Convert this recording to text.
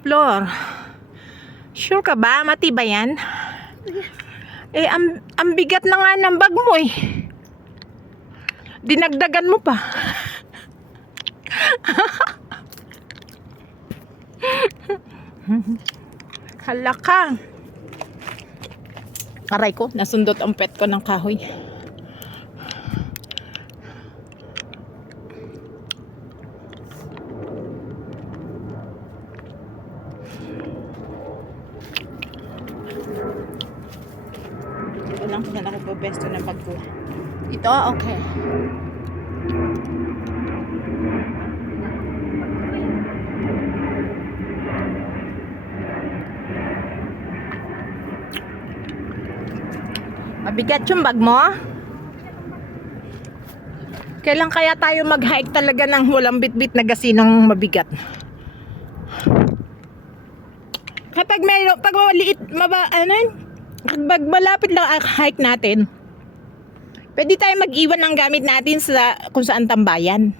Flor, sure ka ba? Matibay yan? Eh, ang bigat na nga ng bag mo eh. Dinagdagan mo pa. Hala ka. Aray ko, nasundot ang pet ko ng kahoy. Ito lang kung saan ako pupesto ng bag ko. Ito, okay. Mabigat yung bag mo? Kailan kaya tayo mag-hike talaga ng walang bit-bit na gasinong mabigat? Kapag mayroon, pag maliit, pag malapit lang ang hike natin, pwede tayo mag-iwan ng gamit natin sa kung saan tambayan.